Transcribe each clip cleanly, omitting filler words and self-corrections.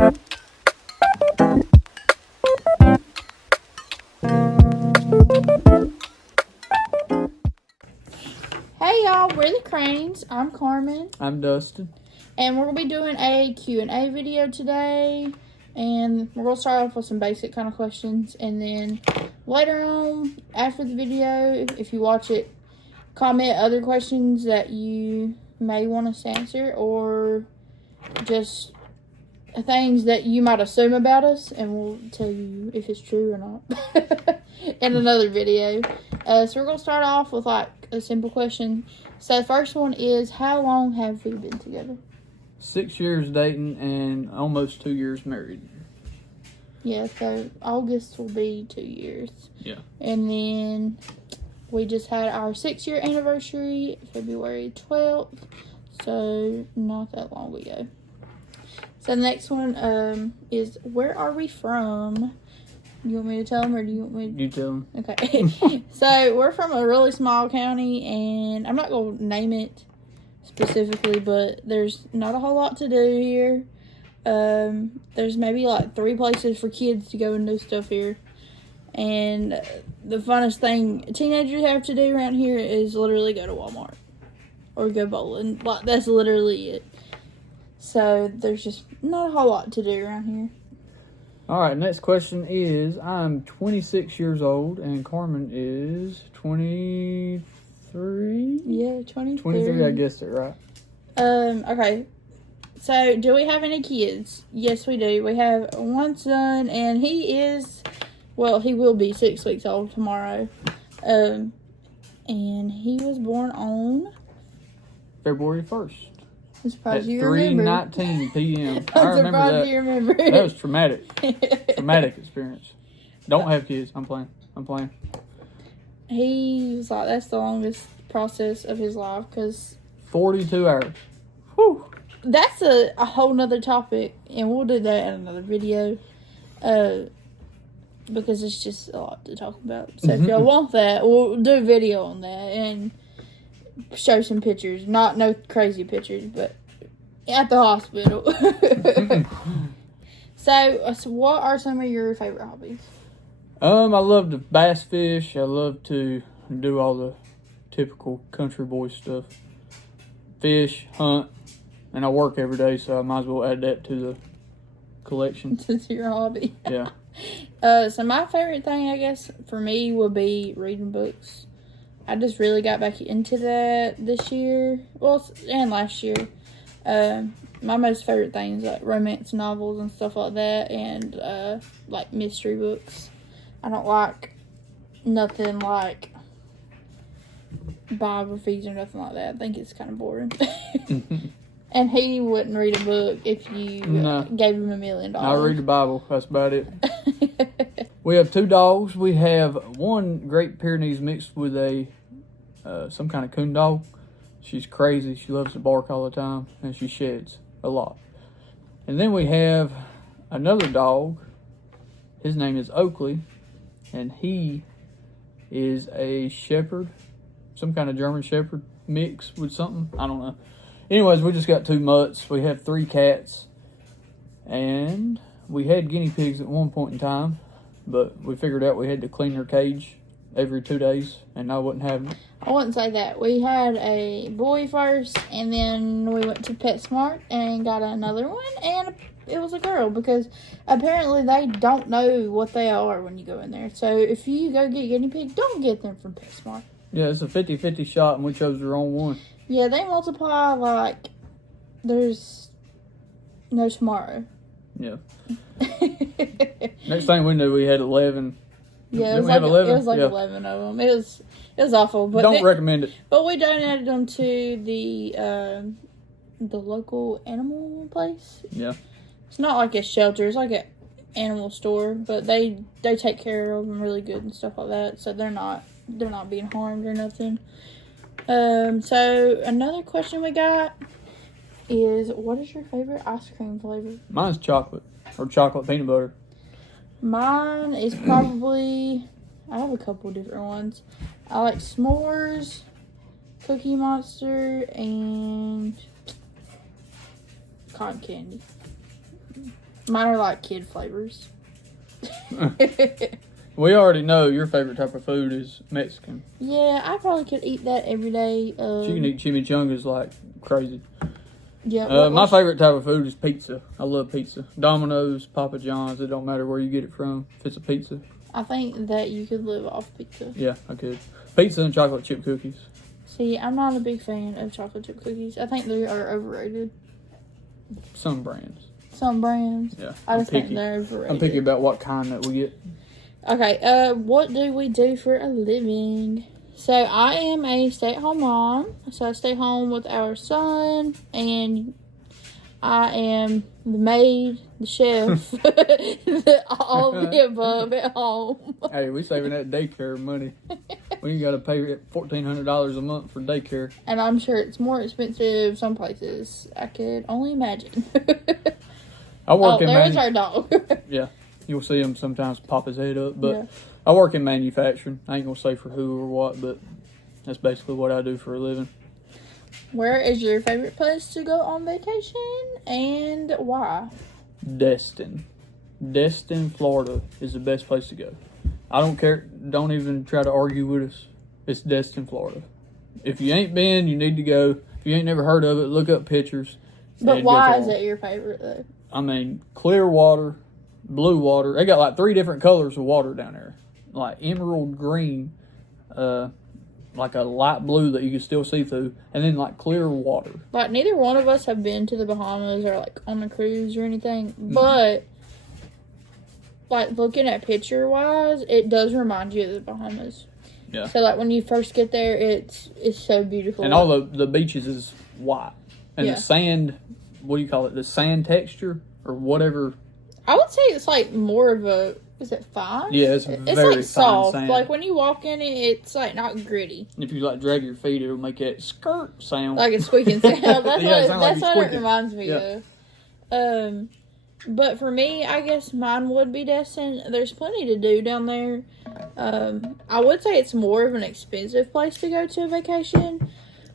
Hey y'all, we're the Cranes. I'm Carmen. I'm Dustin. And we're going to be doing a Q&A video today. And we're going to start off with some basic kind of questions. And then later on, after the video, if you watch it, comment other questions that you may want us to answer. Or just things that you might assume about us. And we'll tell you if it's true or not in another video. So we're going to start off with like a simple question. So the first one is, how long have we been together? 6 years dating and almost 2 years married. Yeah, so August will be 2 years. Yeah. And then we just had our 6-year anniversary, February 12th. So not that long ago. So the next one is, where are we from? You want me to tell them, or do you want me to? You tell them. Okay. So we're from a really small county, and I'm not going to name it specifically, but there's not a whole lot to do here. There's maybe like 3 places for kids to go and do stuff here. And the funnest thing teenagers have to do around here is literally go to Walmart or go bowling. Like, that's literally it. So there's just not a whole lot to do around here. All right, next question is, I'm 26 years old and Carmen is 23? Yeah, 23. 23, I guessed it right. Okay. So, do we have any kids? Yes, we do. We have one son, and he will be 6 weeks old tomorrow. And he was born on February 1st. I'm surprised at you remember. 3:19 p.m. I I'm remember surprised that. you remember. That was traumatic. Traumatic experience. Don't have kids. I'm playing. He was like, that's the longest process of his life, because 42 hours. Whew. that's a whole nother topic, and we'll do that in another video, because it's just a lot to talk about. So if y'all want that, we'll do a video on that and show some pictures. No crazy pictures, but at the hospital. So what are some of your favorite hobbies? I love to bass fish. I love to do all the typical country boy stuff. Fish, hunt, and I work every day, so I might as well add that to the collection. To your hobby. Yeah. So my favorite thing, I guess, for me would be reading books. I just really got back into that this year. Well, and last year. My most favorite things like romance novels and stuff like that, and like mystery books. I don't like nothing like biographies or nothing like that. I think it's kind of boring. And he wouldn't read a book if you gave him $1 million. I read the Bible. That's about it. We have 2 dogs. We have one Great Pyrenees mixed with a some kind of coon dog. She's crazy. She loves to bark all the time, and she sheds a lot. And then we have another dog. His name is Oakley, and he is a shepherd, some kind of German shepherd mix with something. I don't know. Anyways, we just got 2 mutts. We have 3 cats, and we had guinea pigs at one point in time, but we figured out we had to clean their cage every 2 days, and I wasn't having it. I wouldn't say that. We had a boy first, and then we went to PetSmart and got another one, and it was a girl, because apparently they don't know what they are when you go in there. So if you go get guinea pig, don't get them from PetSmart. Yeah, it's a 50-50 shot, and we chose the wrong one. Yeah, they multiply like there's no tomorrow. Yeah. Next thing we knew, we had 11. Yeah, it was like 11 of them. It was awful. But don't recommend it. But we donated them to the local animal place. Yeah. It's not like a shelter. It's like an animal store, but they take care of them really good and stuff like that. So they're not being harmed or nothing. So another question we got is, what is your favorite ice cream flavor? Mine's chocolate, or chocolate peanut butter. Mine is probably, I have a couple different ones. I like s'mores, Cookie Monster, and cotton candy. Mine are like kid flavors. We already know your favorite type of food is Mexican. Yeah, I probably could eat that every day. You can eat chimichangas like crazy. Yeah. My favorite type of food is pizza. I love pizza. Domino's, Papa John's, it don't matter where you get it from. If it's a pizza. I think that you could live off pizza. Yeah, I could. Pizza and chocolate chip cookies. See, I'm not a big fan of chocolate chip cookies. I think they are overrated. Some brands. Some brands. Yeah. I just think they're overrated. I'm picky about what kind that we get. Okay, what do we do for a living? So, I am a stay-at-home mom. So, I stay home with our son, and I am the maid, the chef, all of the above at home. Hey, we saving that daycare money. We ain't got to pay $1,400 a month for daycare. And I'm sure it's more expensive some places. I could only imagine. I work in there's our dog. Yeah. You'll see him sometimes pop his head up, but Yeah. I work in manufacturing. I ain't gonna say for who or what, but that's basically what I do for a living. Where is your favorite place to go on vacation and why? Destin, Florida is the best place to go. I don't care. Don't even try to argue with us. It's Destin, Florida. If you ain't been, you need to go. If you ain't never heard of it, look up pictures. But why is it your favorite though? I mean, clear water, blue water. They got like 3 different colors of water down there. Like emerald green, like a light blue that you can still see through, and then like clear water. Like neither one of us have been to the Bahamas or like on a cruise or anything, but like looking at picture wise, it does remind you of the Bahamas. Yeah. So like when you first get there, it's so beautiful. And all the beaches is white, and Yeah. the sand. What do you call it? The sand texture or whatever. I would say it's like more of a. Is it fine? Yeah, it's like very soft. fine sand. Like when you walk in it, it's like not gritty. If you like drag your feet, it'll make that skirt sound. Like a squeaking sound. That's Yeah, it what, sounds like that's you're what it squeaking. reminds me Yeah. of. But for me, I guess mine would be Destin. There's plenty to do down there. I would say it's more of an expensive place to go to a vacation,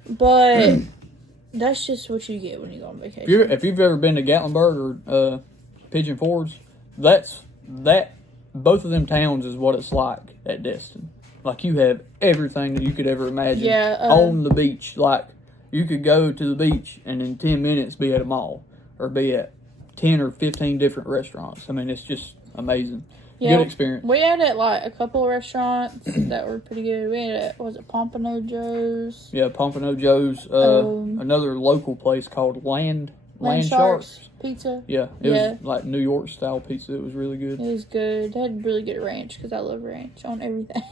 but that's just what you get when you go on vacation. If you've ever been to Gatlinburg or Pigeon Forge, both of them towns is what it's like at Destin. Like you have everything that you could ever imagine on the beach. Like you could go to the beach and in 10 minutes be at a mall or be at 10 or 15 different restaurants. I mean, it's just amazing. Yeah, good experience. We had at like a couple of restaurants that were pretty good. We had at, was it Pompano Joe's? Yeah, Pompano Joe's. Another local place called Land Sharks Pizza. Yeah, it was like New York style pizza. It was really good. It was good. They had really good ranch because I love ranch on everything.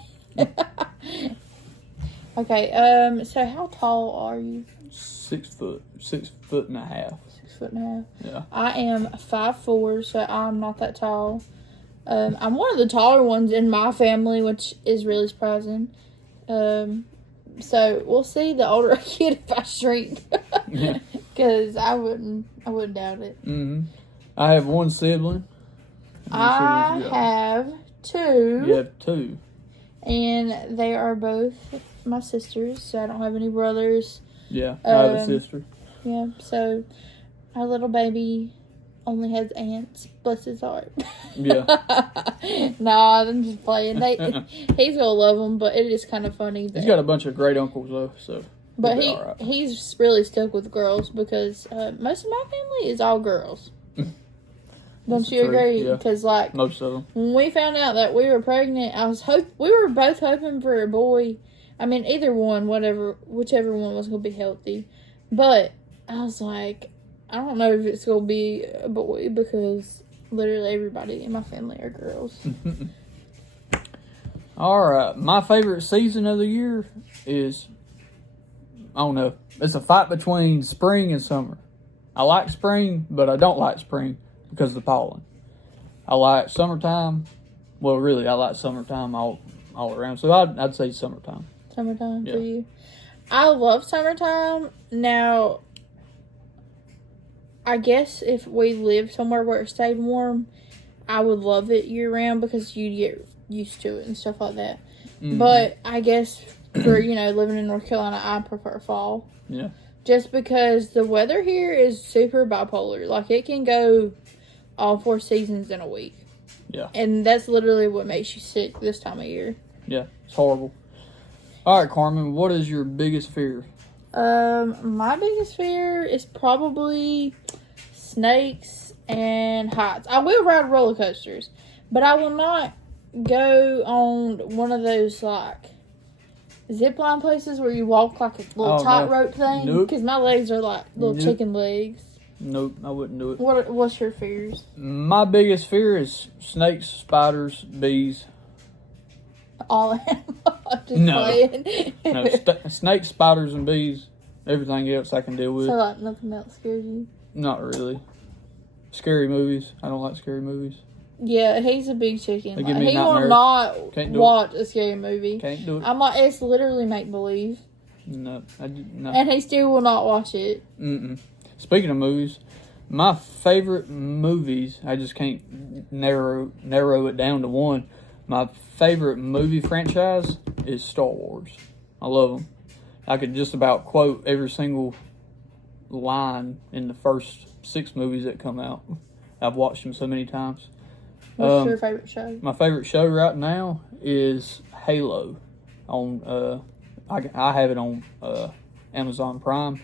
Okay, so how tall are you? 6 foot, 6'1.5". 6'1.5". Yeah. I am 5'4", so I'm not that tall. I'm one of the taller ones in my family, which is really surprising. So we'll see the older I get if I shrink. Yeah. Because I wouldn't doubt it. Mm-hmm. I have one sibling. I have 2. You have 2. And they are both my sisters, so I don't have any brothers. Yeah, I have a sister. Yeah, so our little baby only has aunts. Bless his heart. Yeah. Nah, I'm just playing. He's gonna love them, but it is kind of funny. He's got a bunch of great uncles though, so. But he's really stuck with girls because most of my family is all girls. Don't you agree? Yeah. Because like most of them. When we found out that we were pregnant, we were both hoping for a boy. I mean, either one, whichever one was gonna be healthy. But I was like, I don't know if it's gonna be a boy because literally everybody in my family are girls. All right, my favorite season of the year is, I don't know, it's a fight between spring and summer. I like spring, but I don't like spring because of the pollen. I like summertime. Well, really, I like summertime all around. So I'd say summertime. Summertime for you. I love summertime. Now, I guess if we lived somewhere where it stayed warm, I would love it year round because you'd get used to it and stuff like that. Mm-hmm. But I guess for, living in North Carolina, I prefer fall. Yeah. Just because the weather here is super bipolar. Like, it can go all 4 seasons in a week. Yeah. And that's literally what makes you sick this time of year. Yeah, it's horrible. All right, Carmen, what is your biggest fear? My biggest fear is probably snakes and heights. I will ride roller coasters, but I will not go on one of those, like, zip line places where you walk like a little tightrope thing. Nope. Because my legs are like little chicken legs. Nope, I wouldn't do it. What's your fears? My biggest fear is snakes, spiders, bees. All I'm just No. playing. No, snakes, spiders, and bees. Everything else I can deal with. So, like, nothing else scares you? Not really. Scary movies. I don't like scary movies. Yeah, he's a big chicken. They give me He will nightmares. not watch a scary movie. Can't do it. I'm like, it's literally make believe. No, no. And he still will not watch it. Mm-mm. Speaking of movies, my favorite movies, I just can't narrow it down to one. My favorite movie franchise is Star Wars. I love them. I could just about quote every single line in the first 6 movies that come out. I've watched them so many times. What's your favorite show? My favorite show right now is Halo. I have it on Amazon Prime.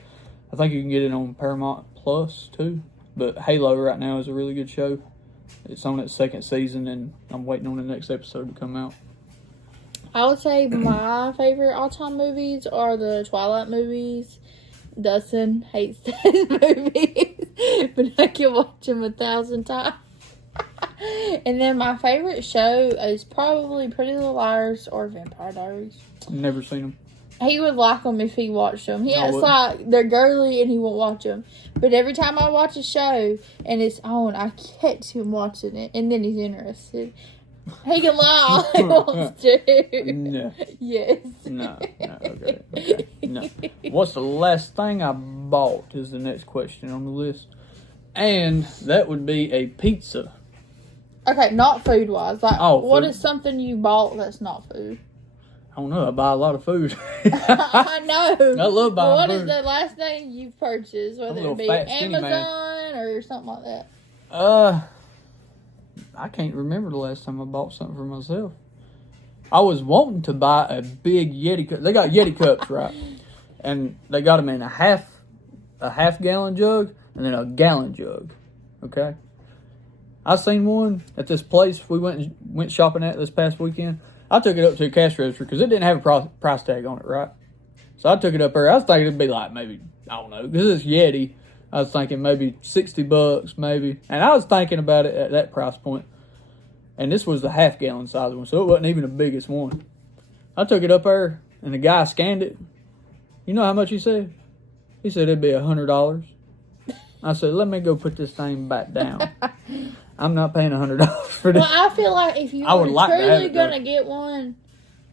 I think you can get it on Paramount Plus too. But Halo right now is a really good show. It's on its 2nd season, and I'm waiting on the next episode to come out. I would say my favorite all-time movies are the Twilight movies. Dustin hates those movies, but I can watch them 1,000 times. And then my favorite show is probably Pretty Little Liars or Vampire Diaries. Never seen them. He would like them if he watched them. I It's wouldn't. like they're girly and he won't watch them. But every time I watch a show and it's on, I catch him watching it, and then he's interested. He can lie all he wants to. No. Yes. No. Okay. No. What's the last thing I bought is the next question on the list. And that would be a pizza. Okay, not food-wise. Like, what food. is something you bought that's not food? I don't know. I buy a lot of food. I know. I love buying What food. is the last thing you've purchased? Whether little it be fat, skinny man. Amazon or something like that. I can't remember the last time I bought something for myself. I was wanting to buy a big Yeti cup. They got Yeti cups, right? And they got them in a half gallon jug and then a gallon jug. Okay. I seen one at this place we went shopping at this past weekend. I took it up to a cash register because it didn't have a price tag on it, right? So I took it up there. I was thinking it'd be like maybe, I don't know, because it's Yeti. I was thinking maybe $60, maybe. And I was thinking about it at that price point. And this was the half gallon size one, so it wasn't even the biggest one. I took it up there, and the guy scanned it. You know how much he said? He said it'd be $100. I said, let me go put this thing back down. I'm not paying $100 for this. Well, I feel like if you I would were like to have truly it, going though. to get one,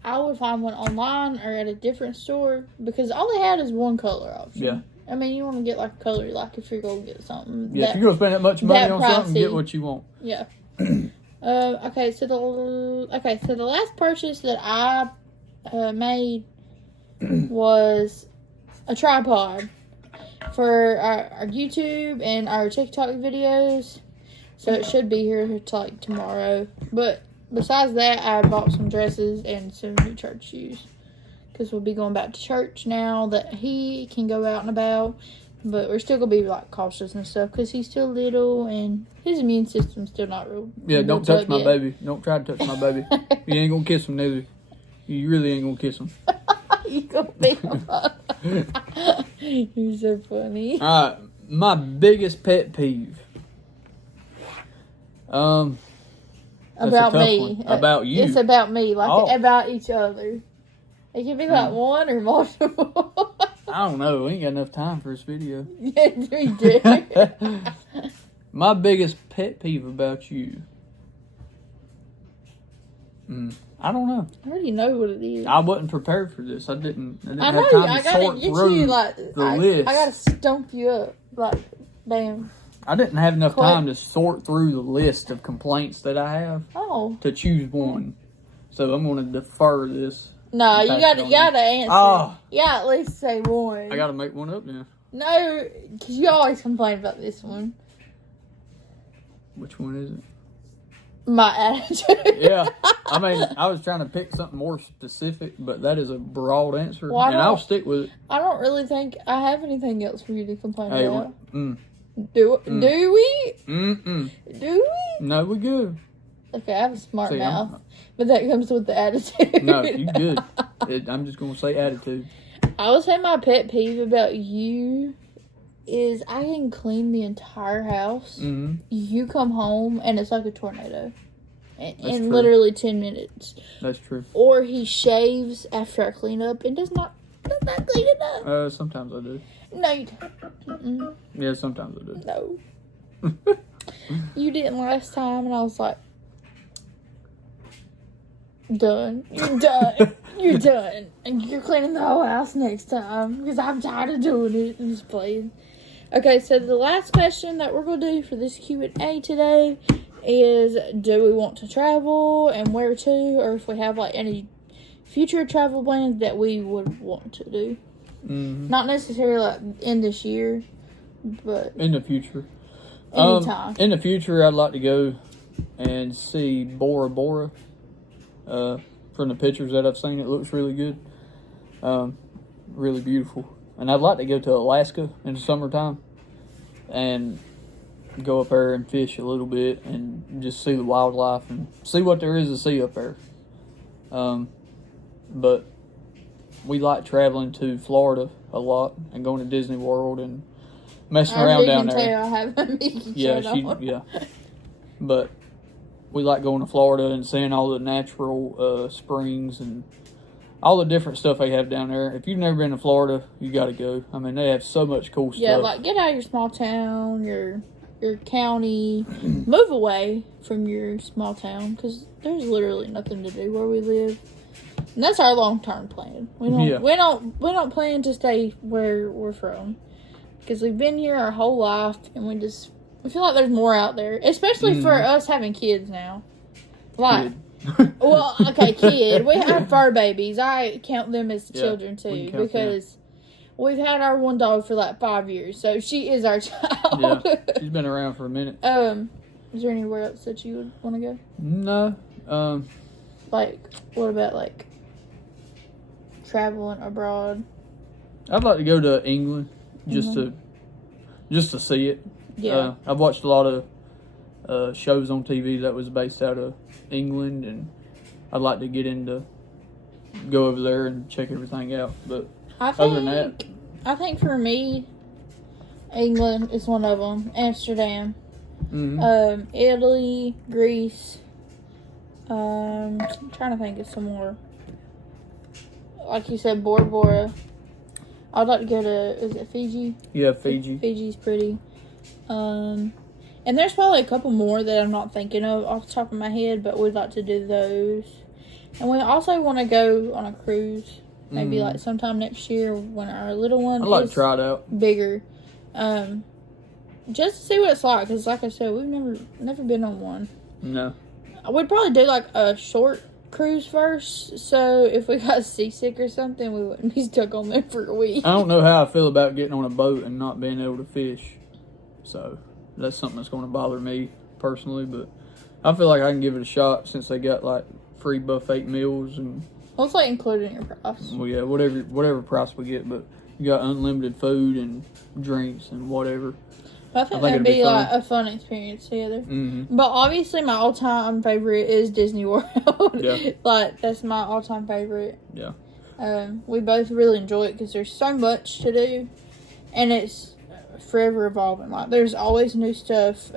I would find one online or at a different store because all they had is one color option. Yeah. I mean, you want to get like a color, like if you're going to get something. Yeah, if you're going to spend that much money that on something, pricey. get what you want. Yeah. Okay, so the last purchase that I made was a tripod for our YouTube and our TikTok videos. So it should be here to like tomorrow. But besides that, I bought some dresses and some new church shoes. Because we'll be going back to church now that he can go out and about. But we're still going to be like cautious and stuff. Because he's still little and his immune system's still not real. Yeah, don't built touch up my yet. baby. Don't try to touch my baby. You ain't going to kiss him, neither. You really ain't going to kiss him. You gonna be You're so funny. All right, my biggest pet peeve. That's a About tough me. one. About you. It's about me, like Oh. about each other. It can be like one or multiple. I don't know. We ain't got enough time for this video. Yes, we do. My biggest pet peeve about you. I don't know. I already know what it is. I wasn't prepared for this. I didn't I have know. time I to gotta sort get through you like the I list. gotta stump you up. Like, damn. I didn't have enough Quick. time to sort through the list of complaints that I have Oh to choose one. So I'm going to defer this. no, you Pass it gotta on. answer. Oh. You gotta at least say one. I got to make one up now. No, because you always complain about this one. Which one is it? My attitude. Yeah. I mean, I was trying to pick something more specific, but that is a broad answer, Well, and I'll stick with it. I don't really think I have anything else for you to complain about. Do we? Mm-mm. Do we? No, we good. Okay, I have a smart mouth, but that comes with the attitude. No, you good. I'm just going to say attitude. I would say my pet peeve about you is I can clean the entire house. Mm-hmm. You come home and it's like a tornado. In true. literally 10 minutes. That's true. Or he shaves after I clean up and does not clean it up. Sometimes I do. No, you don't. Mm-mm. Yeah, sometimes I do. No. You didn't last time, and I was like, done. You're done. You're done. And you're cleaning the whole house next time because I'm tired of doing it and just playing. Okay, so the last question that we're going to do for this Q&A today is, do we want to travel and where to, or if we have like any future travel plans that we would want to do. Mm-hmm. Not necessarily like in this year, but in the future. Anytime. In the future, I'd like to go and see Bora Bora. From the pictures that I've seen, it looks really good. Really beautiful. And I'd like to go to Alaska in the summertime and go up there and fish a little bit and just see the wildlife and see what there is to see up there. But we like traveling to Florida a lot and going to Disney World and messing around down there. Tell, I haven't yeah. But we like going to Florida and seeing all the natural springs and all the different stuff they have down there. If you've never been to Florida, you got to go. I mean, they have so much cool stuff. Yeah, like get out of your small town, your county, move away from your small town because there's literally nothing to do where we live. And that's our long-term plan. We don't plan to stay where we're from because we've been here our whole life, and we feel like there's more out there, especially for us having kids now. Like, well, okay, kid. We have fur babies. I count them as children too because we've had our one dog for like 5 years, so she is our child. Yeah, she's been around for a minute. Is there anywhere else that you would want to go? No. Like, what about like traveling abroad? I'd like to go to England just to see it. Yeah. I've watched a lot of shows on TV that was based out of England, and I'd like to go over there and check everything out. But other than that, I think for me, England is one of them. Amsterdam, Italy, Greece. I'm trying to think of some more. Like you said, Bora Bora. I'd like to go to, is it Fiji? Yeah, Fiji. Fiji's pretty. And there's probably a couple more that I'm not thinking of off the top of my head, but we'd like to do those. And we also want to go on a cruise, maybe like sometime next year when our little one I'd like to try it out. Bigger. Just to see what it's like, because like I said, we've never been on one. No. We'd probably do like a short cruise first, so if we got seasick or something, we wouldn't be stuck on there for a week. I don't know how I feel about getting on a boat and not being able to fish. So that's something that's going to bother me personally, but I feel like I can give it a shot since they got like free buffet meals and. Well, it's like included in your price. Well, yeah, whatever price we get, but you got unlimited food and drinks and whatever. I think that'd be like a fun experience together. Mm-hmm. But obviously, my all-time favorite is Disney World. Yeah. Like that's my all-time favorite. Yeah. We both really enjoy it because there's so much to do, and it's forever evolving. Like there's always new stuff,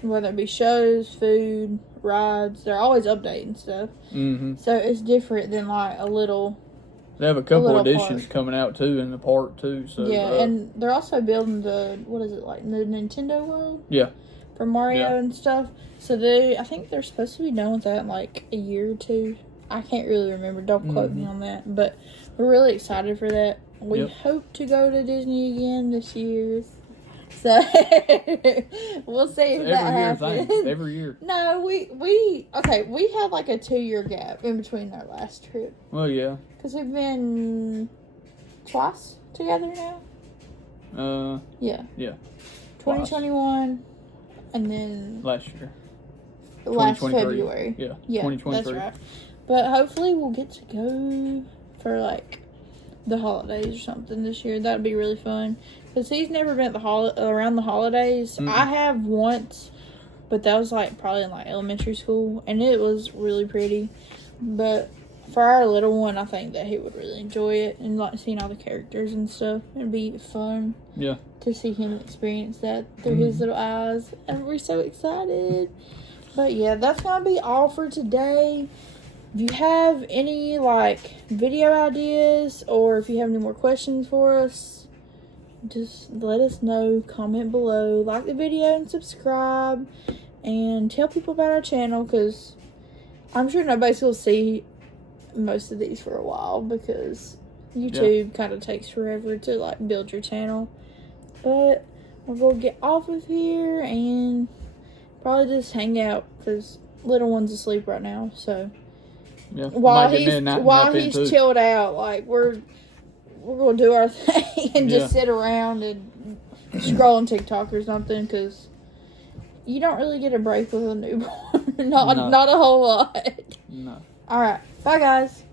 whether it be shows, food, rides. They're always updating stuff. Mm-hmm. So it's different than like a little. They have a couple editions coming out too in the park too. So yeah, and they're also building the Nintendo World. Yeah. For Mario and stuff. So I think they're supposed to be done with that in like a year or two. I can't really remember. Don't quote me on that. But we're really excited for that. We hope to go to Disney again this year. So we'll see if that happens. Every year. No, we had like a 2-year gap in between our last trip. Well, yeah. Because we've been twice together now. Yeah. 2021, And then last year. last 2023. February. Yeah, Yeah, 2023. that's right. But hopefully we'll get to go for like the holidays or something this year. That'd be really fun. Because he's never been at around the holidays. Mm-mm. I have once, but that was like probably in like elementary school, and it was really pretty. But for our little one, I think that he would really enjoy it and like seeing all the characters and stuff. It'd be fun. Yeah. To see him experience that through his little eyes, and we're so excited. But yeah, that's gonna be all for today. If you have any like video ideas, or if you have any more questions for us, just let us know. Comment below, like the video, and subscribe, and tell people about our channel, because I'm sure nobody's gonna see most of these for a while, because YouTube kind of takes forever to like build your channel. But we're gonna get off of here and probably just hang out, because little one's asleep right now. So Yeah. while he's chilled out, like we're gonna do our thing and just sit around and scroll on TikTok or something, because you don't really get a break with a newborn. Not a whole lot. No. All right, bye guys.